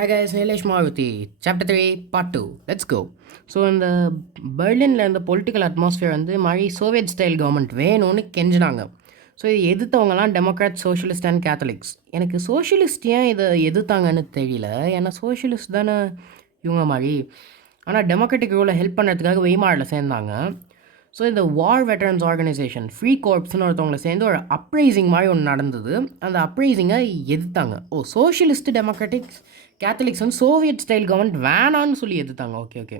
Hi guys, Nilesh Maruthi, Chapter 3, Part 2. Let's go. So இந்த பெர்லினில் இந்த பொலிட்டிக்கல் அட்மாஸ்ஃபியர் வந்து மாதிரி சோவியட் ஸ்டைல் கவர்மெண்ட் வேணும்னு கெஞ்சினாங்க. ஸோ இது எதிர்த்தவங்கலாம் டெமோக்ராட், சோஷியலிஸ்ட் அண்ட் கேத்தலிக்ஸ். எனக்கு சோஷியலிஸ்ட் ஏன் இதை எதிர்த்தாங்கன்னு தெரியல. ஏன்னா சோஷியலிஸ்ட் தானே இவங்க மாதிரி. ஆனால் டெமோக்ராட்டிக் ரூலை ஹெல்ப் பண்ணுறதுக்காக வெய்மாரில் சேர்ந்தாங்க. ஸோ இந்த வார் வெட்டரன்ஸ் ஆர்கனைசேஷன் ஃப்ரீ கோர்ப்ஸ்னு ஒருத்தவங்களை சேர்ந்து ஒரு அப்ரைசிங் மாதிரி ஒன்று நடந்தது. அந்த அப்ரைசிங்கை எதிர்த்தாங்க. சோஷியலிஸ்ட் டெமோக்ராட்டிக்ஸ் கேத்தலிக்ஸ் வந்து சோவியட் ஸ்டைல் கவர்மெண்ட் வேணான்னு சொல்லி எதிர்த்தாங்க. ஓகே.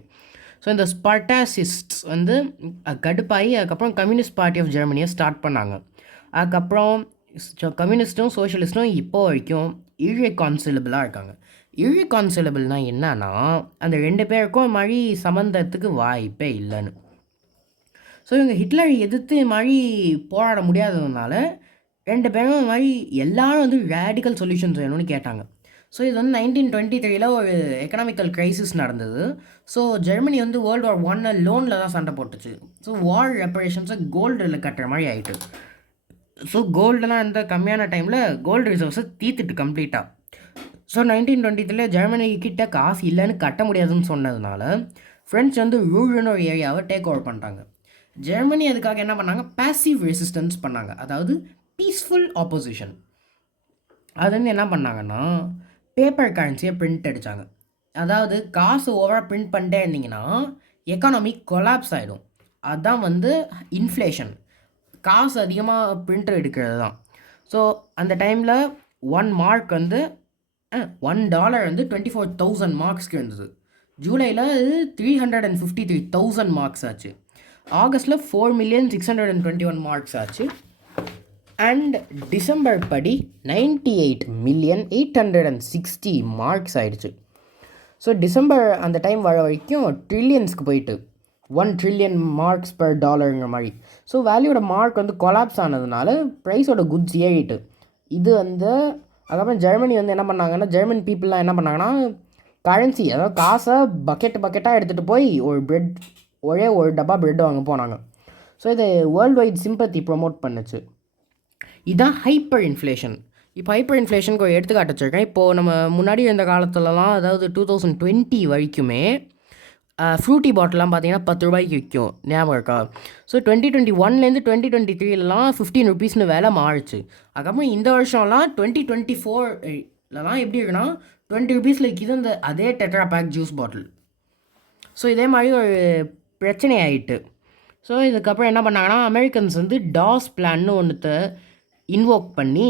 ஸோ இந்த ஸ்பார்டாசிஸ்ட்ஸ் வந்து கடுப்பாகி அதுக்கப்புறம் கம்யூனிஸ்ட் பார்ட்டி ஆஃப் ஜெர்மனியை ஸ்டார்ட் பண்ணாங்க. அதுக்கப்புறம் கம்யூனிஸ்ட்டும் சோஷியலிஸ்ட்டும் இப்போ வரைக்கும் இர்ரெகான்சிலபிளாக இருக்காங்க. இர்ரெகான்சிலபிள்னால் என்னன்னா அந்த ரெண்டு பேருக்கும் மாதிரி சம்மந்தத்துக்கு வாய்ப்பே இல்லைன்னு. ஸோ இவங்க ஹிட்லரை எதிர்த்து மாதிரி போராட முடியாததுனால ரெண்டு பேரும் மாதிரி எல்லோரும் வந்து ரேடிக்கல் சொல்யூஷன்ஸ் வேணும்னு கேட்டாங்க. ஸோ இது வந்து 1923 ஒரு எக்கனாமிக்கல் க்ரைசிஸ் நடந்தது. ஸோ ஜெர்மனி வந்து வேர்ல்டு வார் 1 லோனில் தான் சண்டை போட்டுச்சு. ஸோ வார் ரெப்பரேஷன்ஸை கோல்டில் கட்டுற மாதிரி ஆகிட்டு. ஸோ கோல்டெலாம் இந்த கம்மியான டைமில் கோல்டு ரிசர்வ்ஸை தீர்த்துட்டு கம்ப்ளீட்டாக. ஸோ 1923 ஜெர்மனி கிட்ட காசு இல்லைன்னு கட்ட முடியாதுன்னு சொன்னதுனால ஃப்ரெண்ட்ஸ் வந்து ரூல்னு ஒரு ஏரியாவை டேக் ஓவர் பண்ணிட்டாங்க. ஜெர்மனி அதுக்காக என்ன பண்ணாங்க, பேசிவ் ரெசிஸ்டன்ஸ் பண்ணாங்க, அதாவது பீஸ்ஃபுல் ஆப்போசிஷன். அது வந்து என்ன பண்ணாங்கன்னா பேப்பர் கரன்சியை பிரிண்ட் அடித்தாங்க. அதாவது காசு ஓவராக பிரிண்ட் பண்ணிட்டே இருந்தீங்கன்னா எக்கானமி கொலாப்ஸ் ஆகிடும். அதுதான் வந்து இன்ஃப்ளேஷன், காசு அதிகமாக பிரிண்டர் எடுக்கிறது தான். ஸோ அந்த டைமில் $1 வந்து $1 வந்து 24,000 மார்க்ஸ்க்கு இருந்தது. ஜூலையில் 353,000 மார்க்ஸ் ஆச்சு. ஆகஸ்ட்டில் 4,621,000 மார்க்ஸ் ஆச்சு. அண்ட் டிசம்பர் படி 98,860,000 மார்க்ஸ் ஆயிடுச்சு. ஸோ டிசம்பர் அந்த டைம் வர வரைக்கும் ட்ரில்லியன்ஸ்க்கு போயிட்டு 1 trillion மார்க்ஸ் per டாலருங்கிற மாதிரி. ஸோ வேல்யூட மார்க் வந்து கொலாப்ஸ் ஆனதுனால ப்ரைஸோட குட்ஸ் ஏறிட்டு. இது வந்து அதுக்கப்புறம் ஜெர்மனி வந்து என்ன பண்ணாங்கன்னா, ஜெர்மன் பீப்புளெலாம் என்ன பண்ணாங்கன்னா கரன்சி, அதாவது காசை பக்கெட்டாக எடுத்துகிட்டு போய் ஒரே ஒரு டப்பா பிரெட் வாங்க போனாங்க. ஸோ இது வேர்ல்டு வைட் சிம்பத்தி ப்ரொமோட் பண்ணுச்சு. இதுதான் ஹைப்பர் இன்ஃப்ளேஷன். இப்போ ஹைப்பர் இன்ஃப்ளேஷனுக்கு ஒரு எடுத்துக்காட்டு வச்சுருக்கேன். இப்போது நம்ம முன்னாடி இருந்த காலத்துலலாம், அதாவது 2020 வரைக்குமே ஃப்ரூட்டி பாட்டிலாம் பார்த்தீங்கன்னா ₹10 விற்கும், ஞாபகம் இருக்கா? ஸோ 2021லேருந்து 2023லாம் 15 ரூபீஸ்னு வேலை மாறிச்சு. அதுக்கப்புறம் இந்த வருஷம்லாம் 2024லலாம் எப்படி இருக்குன்னா 20 ரூபீஸில் விற்கிது அந்த அதே tetra pack juice bottle. So இதே மாதிரி ஒரு பிரச்சனை ஆகிட்டு. ஸோ இதுக்கப்புறம் என்ன பண்ணாங்கன்னா, அமெரிக்கன்ஸ் வந்து டாஸ் பிளான்னு ஒன்றுத்தை இன்வோக் பண்ணி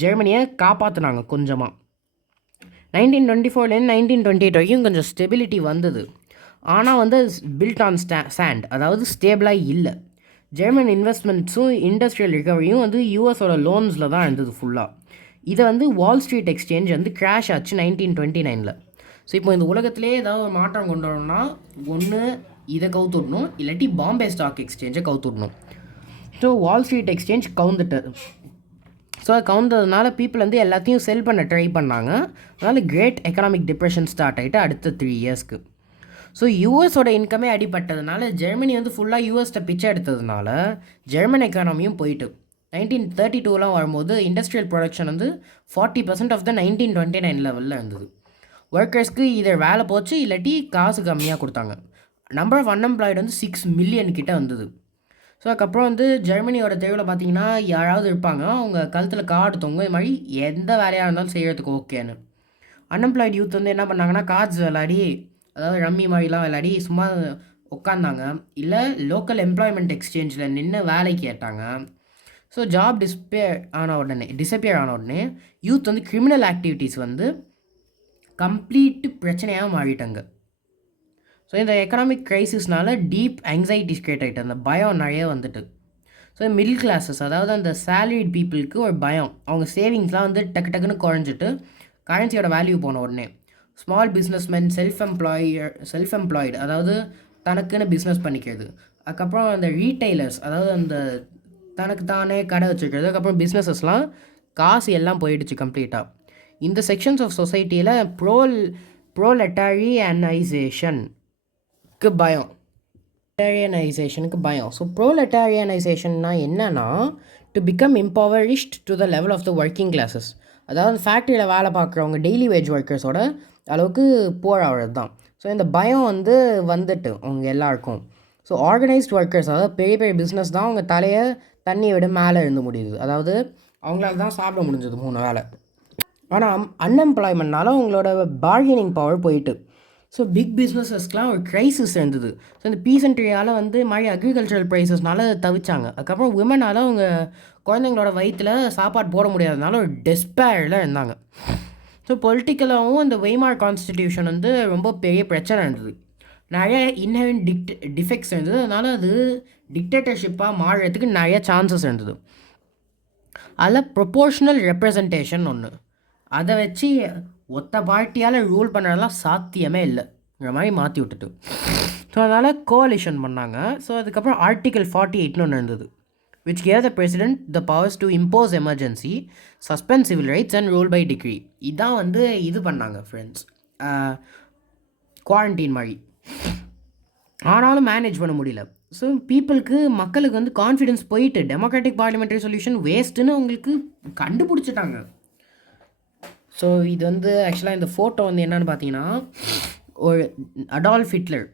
ஜெர்மனியை காப்பாற்றினாங்க கொஞ்சமாக. 1924லேருந்து 1928 வரைக்கும் கொஞ்சம் ஸ்டெபிலிட்டி வந்தது. ஆனால் வந்து பில்ட் ஆன் சாண்ட், அதாவது ஸ்டேபிளாக இல்லை. ஜெர்மன் இன்வெஸ்ட்மெண்ட்ஸும் இண்டஸ்ட்ரியல் ரிகவரியும் வந்து யூஎஸோட லோன்ஸில் தான் இருந்தது ஃபுல்லாக. இதை வந்து வால் ஸ்ட்ரீட் எக்ஸ்சேஞ்ச் வந்து கிராஷ் ஆச்சு 1929ல். ஸோ இப்போ இந்த உலகத்திலே ஏதாவது ஒரு மாற்றம் கொண்டு வரணும்னா ஒன்று இதை கவுத்துடணும், இல்லாட்டி பாம்பே ஸ்டாக் எக்ஸ்சேஞ்சை கவுத்துடணும். ஸோ வால் ஸ்ட்ரீட் எக்ஸ்சேஞ்ச் கவுந்துட்டு. ஸோ கவுந்ததுனால பீப்புள் வந்து எல்லாத்தையும் செல் பண்ண ட்ரை பண்ணாங்க. அதனால் கிரேட் எக்கனாமிக் டிப்ரெஷன் ஸ்டார்ட் ஆகிட்டு அடுத்த 3 இயர்ஸ்க்கு. ஸோ யூஎஸோட இன்கமே அடிப்பட்டதுனால ஜெர்மனி வந்து ஃபுல்லாக யூஎஸ்ட்டை பிச்சை எடுத்ததுனால ஜெர்மன் எக்கானமியும் போயிட்டு 1932லாம் வரும்போது இண்டஸ்ட்ரியல் ப்ரொடக்ஷன் வந்து 40% ஆஃப் த 1929 லெவலில் இருந்தது. ஒர்க்கர்ஸ்க்கு இதை வேலை போச்சு, இல்லாட்டி காசு கம்மியாக கொடுத்தாங்க. நம்பர் ஆஃப் அன்எம்ப்ளாய்டு வந்து 6 மில்லியன் கிட்ட வந்தது. ஸோ அதுக்கப்புறம் வந்து ஜெர்மனியோட தெருவில் பார்த்தீங்கன்னா யாராவது இருப்பாங்க, அவங்க கழுத்தில் கார்டு தொங்க, இது மாதிரி எந்த வேலையாக இருந்தாலும் செய்கிறதுக்கு ஓகேன்னு. அன்எம்ப்ளாய்டு யூத் வந்து என்ன பண்ணாங்கன்னா கார்ட்ஸ் விளையாடி, அதாவது ரம்மி மாதிரிலாம் விளையாடி சும்மா உட்காந்தாங்க, இல்லை லோக்கல் எம்ப்ளாய்மெண்ட் எக்ஸ்சேஞ்சில் நின்று வேலைக்கு கேட்டாங்க. ஸோ ஜாப் டிஸ்பியர் ஆன உடனே யூத் வந்து கிரிமினல் ஆக்டிவிட்டீஸ் வந்து கம்ப்ளீட்டு பிரச்சனையாக மாறிட்டாங்க. ஸோ இந்த எக்கனாமிக் க்ரைசிஸ்னால டீப் ஆங்ஸைட்டிஸ் கிரியேட் ஆகிட்டு, அந்த பயம் நிறைய வந்துட்டு. ஸோ மிடில் கிளாஸஸ், அதாவது அந்த சேலரிட் பீப்புளுக்கு ஒரு பயம், அவங்க சேவிங்ஸ்லாம் வந்து டக்குன்னு குறைஞ்சிட்டு கரன்சியோட வேல்யூ போன உடனே ஸ்மால் பிஸ்னஸ்மேன், செல்ஃப் எம்ப்ளாய்டு, அதாவது தனக்குன்னு பிஸ்னஸ் பண்ணிக்கிறது. அதுக்கப்புறம் அந்த ரீட்டைலர்ஸ், அதாவது அந்த தனக்கு தானே கடை வச்சுக்கிறது. அதுக்கப்புறம் பிஸ்னஸஸ்லாம் காசு எல்லாம் போயிடுச்சு கம்ப்ளீட்டாக. இந்த செக்ஷன்ஸ் ஆஃப் சொசைட்டியில் ப்ரோலெட்டாரியனைசேஷனுக்கு பயம். ஸோ ப்ரோலெட்டாரியனைசேஷன்னா என்னன்னா, to become impoverished to the level of the working classes. அதாவது ஃபேக்ட்ரியில் வேலை பார்க்குறவங்க, டெய்லி வேஜ் ஒர்க்கர்ஸோட அளவுக்கு புவர் ஆகிறது தான். ஸோ இந்த பயம் வந்து வந்துட்டு அவங்க எல்லாருக்கும். ஸோ ஆர்கனைஸ்ட் ஒர்க்கர்ஸ், அதாவது பெரிய பெரிய பிஸ்னஸ் தான் அவங்க தலையை தண்ணியை விட மேலே எழுந்து முடியுது. அதாவது அவங்களால தான் சாப்பிட முடிஞ்சது 3 வேளை. ஆனால் அன்எம்ப்ளாய்மெண்ட்னால அவங்களோட பார்கெனிங் பவர் போயிட்டு. ஸோ பிக் பிஸ்னஸஸ்க்கெலாம் ஒரு க்ரைசிஸ் இருந்தது. ஸோ இந்த பீசன்ட்ரியால் வந்து மாதிரி அக்ரிகல்ச்சரல் ப்ரைஸஸ்னால தவிச்சாங்க. அதுக்கப்புறம் விமனால் அவங்க குழந்தைங்களோட வயிற்றில் சாப்பாடு போட முடியாதனால ஒரு டெஸ்பேரில் இருந்தாங்க. ஸோ பொலிட்டிக்கலாகவும் இந்த வெய்மார் கான்ஸ்டிடியூஷன் வந்து ரொம்ப பெரிய பிரச்சனை இருந்தது. நிறைய இன்ஹெரண்ட் டிஃபெக்ட்ஸ் இருந்தது. அதனால் அது டிக்டேட்டர்ஷிப்பாக மாறுறதுக்கு நிறைய சான்சஸ் இருந்தது. அதில் ப்ரொபோர்ஷனல் ரெப்ரசன்டேஷன் ஒன்று, அதை வச்சு ஒத்த பார்ட்டியால் ரூல் பண்ணுறதெல்லாம் சாத்தியமே இல்லைங்கிற மாதிரி மாற்றி விட்டுட்டு. ஸோ அதனால் கோலிஷன் பண்ணாங்க. ஸோ அதுக்கப்புறம் ஆர்டிகல் 48 ஒன்று இருந்தது, which gave the president the powers to impose emergency, suspend civil rights and rule by decree. இதான் வந்து இது பண்ணாங்க ஃப்ரெண்ட்ஸ், குவாரண்டைன் மாதிரி. ஆனாலும் மேனேஜ் பண்ண முடியல. ஸோ மக்களுக்கு வந்து கான்ஃபிடென்ஸ் போயிட்டு டெமோக்ராட்டிக் பார்லிமெண்ட்ரி சொல்யூஷன் வேஸ்ட்டுன்னு அவங்களுக்கு கண்டுபிடிச்சிட்டாங்க. ஸோ இது வந்து ஆக்சுவலாக இந்த ஃபோட்டோ வந்து என்னென்னு பார்த்தீங்கன்னா, ஒரு அடால்ஃப் ஹிட்லர்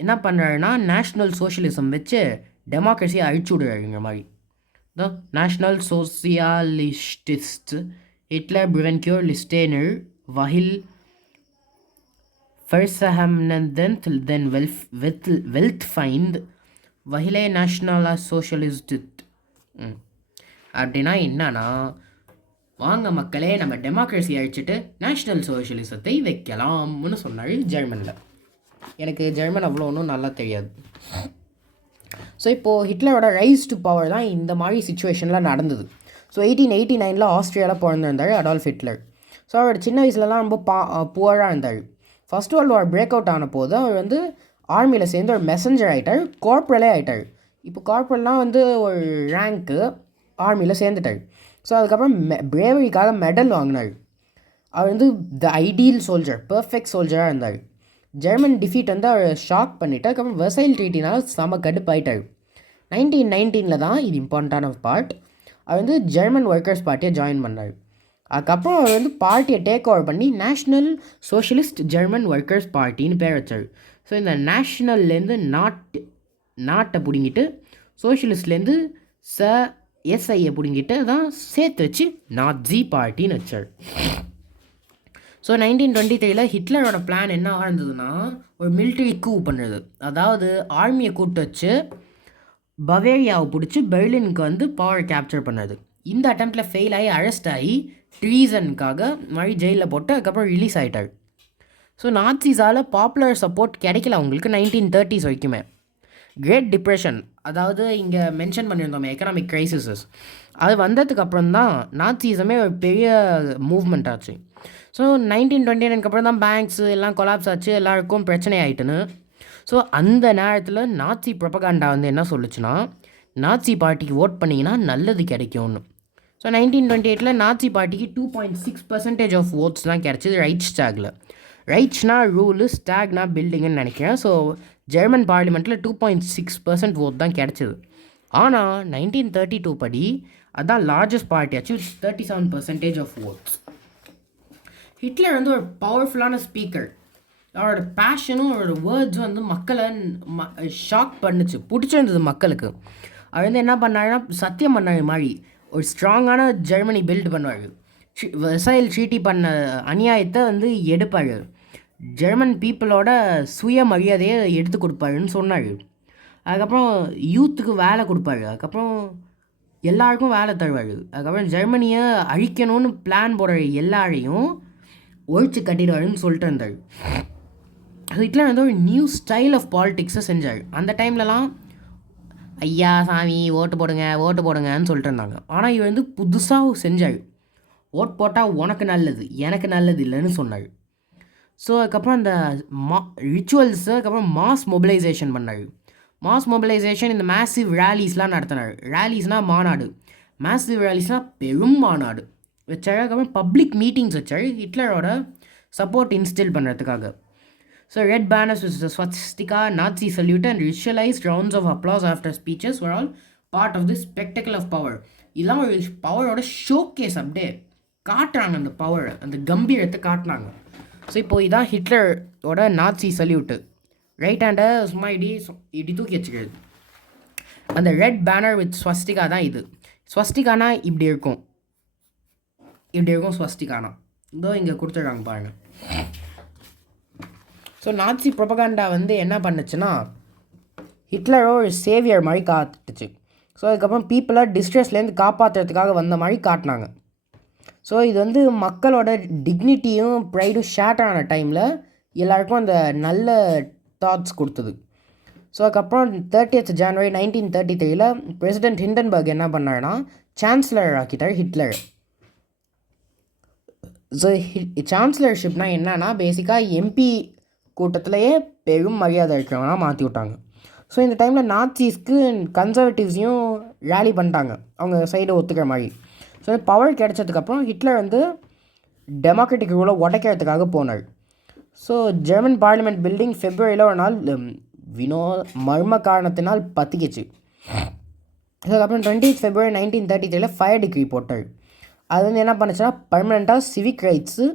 என்ன பண்ணுறாருன்னா நேஷ்னல் சோஷியலிசம் வச்சு டெமோக்ரஸியை அழிச்சு விடுறாருங்கிற மாதிரி. த நேஷ்னல் சோசியாலிஸ்டிஸ்ட் ஹிட்லர் பிரென்க்யூர் லிஸ்டேனர் வஹில் ஃபர்சஹம்னந்தன் தென் வெல்த் ஃபைண்ட் வஹிலே நேஷ்னல் சோஷியலிஸ்ட். அப்படின்னா என்னன்னா, வாங்க மக்களே நம்ம டெமோக்ரஸி அழிச்சிட்டு நேஷ்னல் சோஷியலிசத்தை வைக்கலாம்னு சொன்னார் ஜெர்மனில். எனக்கு ஜெர்மன் அவ்வளோ ஒன்றும் நல்லா தெரியாது. ஸோ இப்போது ஹிட்லரோட ரைஸ் டு பவர் தான் இந்த மாதிரி சுச்சுவேஷனில் நடந்தது. ஸோ 1889 ஆஸ்திரியாவில் பிறந்திருந்தார் அடால்ஃப் ஹிட்லர். ஸோ அவரோட சின்ன வயசுலலாம் ரொம்ப புவராக இருந்தார். First World War break out ஆன போது அவர் வந்து ஆர்மியில் சேர்ந்து ஒரு மெசஞ்சர் ஆகிட்டார், கார்ப்ரலே ஆகிட்டார். இப்போ கார்ப்ரல்னால் வந்து ஒரு ரேங்க்கு, ஆர்மியில் சேர்ந்துட்டார். ஸோ அதுக்கப்புறம் பிரேவரிக்காக மெடல் வாங்கினார். அவர் வந்து த ஐடியல் சோல்ஜர், பர்ஃபெக்ட் சோல்ஜராக இருந்தார். ஜெர்மன் டிஃபீட் வந்து அவர் ஷாக் பண்ணிவிட்டு அதுக்கப்புறம் வெர்சைல் ட்ரீட்டினால செம கடுப்பாயிட்டார். 1919 தான் இது இம்பார்ட்டண்டான பார்ட். அவர் வந்து ஜெர்மன் ஒர்க்கர்ஸ் பார்ட்டியை ஜாயின் பண்ணார். அதுக்கப்புறம் அவர் வந்து பார்ட்டியை டேக் ஓவர் பண்ணி நேஷ்னல் சோஷியலிஸ்ட் ஜெர்மன் ஒர்க்கர்ஸ் பார்ட்டின்னு பேர் வச்சார். ஸோ இந்த நேஷ்னல்லேருந்து நாட்டை பிடுங்கிட்டு சோஷியலிஸ்ட்லேருந்து எஸ்ஐயை பிடுங்கிட்டு தான் சேர்த்து வச்சு நாட்ஸி பார்ட்டின்னு வச்சார். ஸோ 1923 ஹிட்லரோட பிளான் என்ன இருந்ததுன்னா, ஒரு மிலிட்ரி கூ பண்ணுறது. அதாவது ஆர்மியை கூப்பிட்டு வச்சு பவேரியாவை பிடிச்சி பெர்லினுக்கு வந்து பவர் கேப்சர் பண்ணது. இந்த அட்டெம்ப்டில் ஃபெயில் ஆகி அரெஸ்ட் ஆகி ட்ரீசனுக்காக மாதிரி ஜெயிலில் போட்டு அதுக்கப்புறம் ரிலீஸ் ஆகிட்டார். ஸோ நாட்ஸிஸால் பாப்புலர் சப்போர்ட் கிடைக்கல அவங்களுக்கு 1930s வரைக்குமே. கிரேட் டிப்ரெஷன், அதாவது இங்கே மென்ஷன் பண்ணியிருந்தோமே எக்கனாமிக் க்ரைசிஸஸ், அது வந்ததுக்கப்புறம் தான் நாட்ஸிசமே ஒரு பெரிய மூவ்மெண்ட் ஆச்சு. ஸோ 1929 அப்புறம் தான் பேங்க்ஸ் எல்லாம் கொலாப்ஸ் ஆச்சு, எல்லாருக்கும் பிரச்சனை ஆகிட்டுன்னு. ஸோ அந்த நேரத்தில் நாட்ஸி ப்ரொபகாண்டா வந்து என்ன சொல்லுச்சுன்னா, நாட்ஸி பார்ட்டிக்கு ஓட் பண்ணிங்கன்னா நல்லது கிடைக்கும்னு. ஸோ 1928 நாட்ஸி பார்ட்டிக்கு 2.6% ஆஃப் ஓட்ஸ் தான் கிடச்சிது ரைட்ஸ்டாகில். ரைட்ஸ்னா ரூலு, ஸ்டாக்னா பில்டிங்குன்னு நினைக்கிறேன். ஸோ ஜெர்மன் பார்லிமெண்ட்டில் 2.6% ஓட் தான் கிடச்சிது. ஆனால் 1932 படி அதுதான் லார்ஜஸ்ட் பார்ட்டி ஆச்சு, 37% ஆஃப் ஓட்ஸ். ஹிட்லர் வந்து ஒரு பவர்ஃபுல்லான ஸ்பீக்கர். அவரோட பேஷனும் அவரோட வேர்ட்ஸும் வந்து மக்களை ஷாக் பண்ணிச்சு, பிடிச்சிருந்தது மக்களுக்கு. அவர் வந்து என்ன பண்ணாருன்னா, சத்தியம் பண்ணார் மாதிரி ஒரு ஸ்ட்ராங்கான ஜெர்மனி பில்ட் பண்ணுவார். வெர்சைல் ட்ரீட்டி பண்ண அநியாயத்தை வந்து எடுப்பார். ஜெர்மன் பீப்புளோட சுயமரியாதையை எடுத்து கொடுப்பாருன்னு சொன்னார். அதுக்கப்புறம் யூத்துக்கு வேலை கொடுப்பாரு. அதுக்கப்புறம் எல்லாருக்கும் வேலை தருவார். அதுக்கப்புறம் ஜெர்மனியை அழிக்கணும்னு பிளான் போடுற எல்லாரையும் ஒழிச்சு கட்டிடுவாருன்னு சொல்லிட்டு இருந்தார். ஹிட்லர் வந்து ஒரு நியூ ஸ்டைல் ஆஃப் பாலிடிக்ஸை செஞ்சார். அந்த டைம்லலாம் ஐயா சாமி ஓட்டு போடுங்க ஓட்டு போடுங்கன்னு சொல்லிட்டு இருந்தாங்க. ஆனால் இவர் வந்து புதுசாக செஞ்சார். ஓட் போட்டால் உனக்கு நல்லது எனக்கு நல்லது இல்லைன்னு சொன்னார். ஸோ அதுக்கப்புறம் அந்த ரிச்சுவல்ஸு, அதுக்கப்புறம் மாஸ் மொபிலைசேஷன் பண்ணார். மாஸ் மொபிலைசேஷன், இந்த மேசிவ் ரேலிஸ்லாம் நடத்தினார். ரேலிஸ்னால் மாநாடு, மேசிவ் ரேலிஸ்னால் பெரும் மாநாடு வச்சார். அதுக்கப்புறம் பப்ளிக் மீட்டிங்ஸ் வச்சார் ஹிட்லரோட சப்போர்ட் இன்ஸ்டில் பண்ணுறதுக்காக. So red banners with swastika, Nazi salute and ritualised rounds of applause after speeches were all part of the spectacle of power. இதெல்லாம் ஒரு பவரோட ஷோகேஸ், அப்படியே காட்டுறாங்க அந்த பவர், அந்த கம்பீரத்தை காட்டினாங்க. ஸோ இப்போது இதான் ஹிட்லரோட நாட்சி சல்யூட்டு. ரைட் ஹேண்டை சும்மா இப்படி தூக்கி வச்சுக்கிறது. அந்த ரெட் பேனர் வித் ஸ்வஸ்டிகா தான் இது. ஸ்வஸ்டிகானா இப்படி இருக்கும், ஸ்வஸ்டிகானா. இதோ இங்கே கொடுத்துருக்காங்க பாருங்கள். ஸோ நாட்சி ப்ரொபகண்டா வந்து என்ன பண்ணுச்சுன்னா, ஹிட்லரோ ஒரு சேவியர் மாதிரி காட்டுச்சு. ஸோ அதுக்கப்புறம் பீப்புளை டிஸ்ட்ரெஸ்லேருந்து காப்பாற்றுறதுக்காக வந்த மாதிரி காட்டினாங்க. ஸோ இது வந்து மக்களோட டிக்னிட்டியும் ப்ரைடும் ஷேட்டர் ஆன டைமில் எல்லாருக்கும் அந்த நல்ல தாட்ஸ் கொடுத்தது. ஸோ அதுக்கப்புறம் 30th January 1933 பிரசிடென்ட் ஹிண்டன்பர்க் என்ன பண்ணார்னா சான்சலர் ஆக்கிட்டார் ஹிட்லர். ஸோ சான்சலர்ஷிப்னா என்னன்னா பேசிக்காக எம்பி கூட்டத்திலேயே பெரும் மரியாதை இருக்கிறவனா மாற்றி விட்டாங்க. ஸோ இந்த டைமில் நாட்சிஸ்க்கு கன்சர்வேட்டிவ்ஸையும் ரேலி பண்ணிட்டாங்க, அவங்க சைடை ஒத்துக்கிற மாதிரி. ஸோ பவர் கிடைச்சதுக்கப்புறம் ஹிட்லர் வந்து டெமோக்ராட்டிக் ரூலை உடைக்கிறதுக்காக போனார். ஸோ ஜெர்மன் பார்லிமெண்ட் பில்டிங் ஃபெப்ரவரியில் ஒரு நாள் மர்ம காரணத்தினால் பற்றிக்கிச்சு. அதுக்கப்புறம் 20th February 1933 ஃபயர் டிகிரி போட்டார். அது வந்து என்ன பண்ணுச்சுன்னா பர்மனெண்ட்டாக சிவிக் ரைட்ஸு,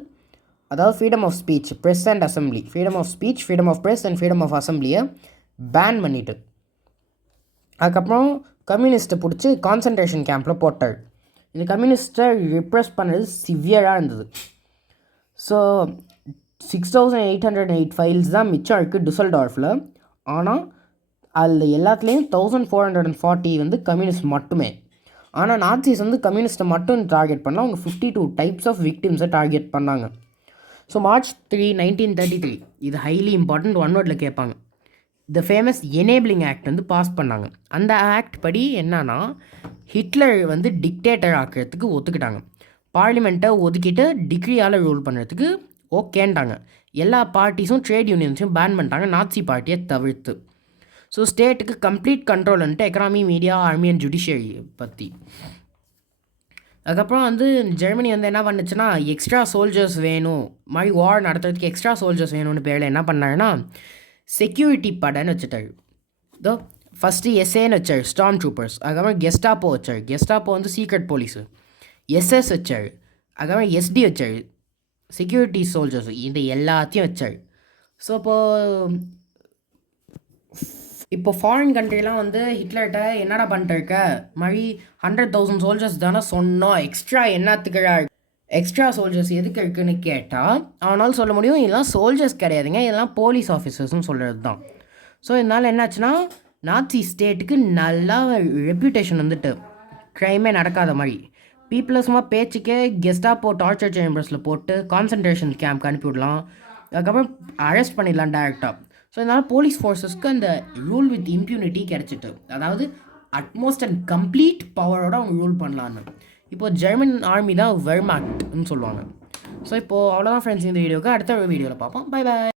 அதாவது freedom of speech, press and assembly, freedom of speech, freedom of press and freedom of அசம்பிளியை பேன் பண்ணிட்டு, அதுக்கப்புறம் கம்யூனிஸ்ட்டை பிடிச்சி கான்சன்ட்ரேஷன் கேம்பில் போட்டார். இந்த கம்யூனிஸ்ட்டை ரிப்ரெஸ் பண்ணது சிவியராக இருந்தது. ஸோ 6808 ஃபைல்ஸ் தான் மிச்சம் இருக்குது டுசல்டார்ஃபில். ஆனால் அதில் எல்லாத்துலேயும் 1440 வந்து கம்யூனிஸ்ட் மட்டுமே. ஆனால் நாட்சிஸ் வந்து கம்யூனிஸ்ட்டை மட்டும் டார்கெட் பண்ணால் அவங்க 52 டைப்ஸ் ஆஃப் விக்டிம்ஸை டார்கெட் பண்ணாங்க. ஸோ March 3, 1933 இது ஹைலி இம்பார்ட்டண்ட், ஒன் வேர்டில் கேட்பாங்க. த ஃபேமஸ் எனேபிளிங் ஆக்ட் வந்து பாஸ் பண்ணாங்க. அந்த ஆக்ட் படி என்னன்னா ஹிட்லர் வந்து டிக்டேட்டர் ஆக்கிறதுக்கு ஒத்துக்கிட்டாங்க. பார்லிமெண்ட்டை ஒதுக்கிட்டு டிக்ரியால் ரூல் பண்ணுறதுக்கு ஓகேன்ட்டாங்க. எல்லா பார்ட்டிஸும் ட்ரேட் யூனியன்ஸையும் பேன் பண்ணிட்டாங்க, நாட்சி பார்ட்டியை தவிர்த்து. ஸோ ஸ்டேட்டுக்கு கம்ப்ளீட் கண்ட்ரோல்ன்ட்டு economy, media, army and judiciary பற்றி. அதுக்கப்புறம் வந்து ஜெர்மனி வந்து என்ன பண்ணுச்சுன்னா எக்ஸ்ட்ரா சோல்ஜர்ஸ் வேணும் மாதிரி வார் நடத்துறதுக்கு எக்ஸ்ட்ரா சோல்ஜர்ஸ் வேணும்னு பேரில் என்ன பண்ணாருன்னா செக்யூரிட்டி படைன்னு வச்சுட்டார். இதோ ஃபஸ்ட்டு எஸ்ஏன்னு வச்சார், ஸ்டார்ம் ட்ரூப்பர்ஸ். அதுக்கப்புறம் கெஸ்டாப்போ வச்சார், கெஸ்டாப்போ வந்து சீக்ரெட் போலீஸு. எஸ்எஸ் வச்சார், அதுக்கப்புறம் எஸ்டி வச்சார், செக்யூரிட்டி சோல்ஜர்ஸ். இது எல்லாத்தையும் வச்சார். ஸோ இப்போ ஃபாரின் கண்ட்ரிலாம் வந்து ஹிட்லர்கிட்ட என்னடா பண்ணிட்டு இருக்க மாதிரி 100,000 சோல்ஜர்ஸ் தானே சொன்னோம், எக்ஸ்ட்ரா என்னத்துக்கு எக்ஸ்ட்ரா சோல்ஜர்ஸ் எதுக்கு இருக்குன்னு கேட்டால் அவனால் சொல்ல முடியும் இதெல்லாம் சோல்ஜர்ஸ் கிடையாதுங்க, இதெல்லாம் போலீஸ் ஆஃபீஸர்ஸ்னு சொல்கிறது தான். ஸோ இதனால் என்னாச்சுன்னா நாட்சி ஸ்டேட்டுக்கு நல்லா ரெப்யூட்டேஷன் வந்துட்டு க்ரைமே நடக்காத மாதிரி. பீப்புளை சும்மா பேச்சுக்கே கெஸ்டாப்போ டார்ச்சர் சேம்பர்ஸில் போட்டு கான்சன்ட்ரேஷன் கேம்ப்க்கு அனுப்பிவிடலாம், அதுக்கப்புறம் அரெஸ்ட் பண்ணிடலாம் டேரெக்டாக. ஸோ இதனால் போலீஸ் ஃபோர்ஸஸ்க்கு அந்த ரூல் வித் இம்ப்யூனிட்டி கிடச்சிட்டு, அதாவது அட்மோஸ்ட் அண்ட் கம்ப்ளீட் பவரோட அவங்க ரூல் பண்ணலான்னு. இப்போது ஜெர்மன் ஆர்மி தான் வெர்மாக்ட்னு சொல்லுவாங்க. ஸோ இப்போது அவ்வளோதான் ஃப்ரெண்ட்ஸ் இந்த வீடியோக்கு. அடுத்த வீடியோவில் பார்ப்போம். Bye bye.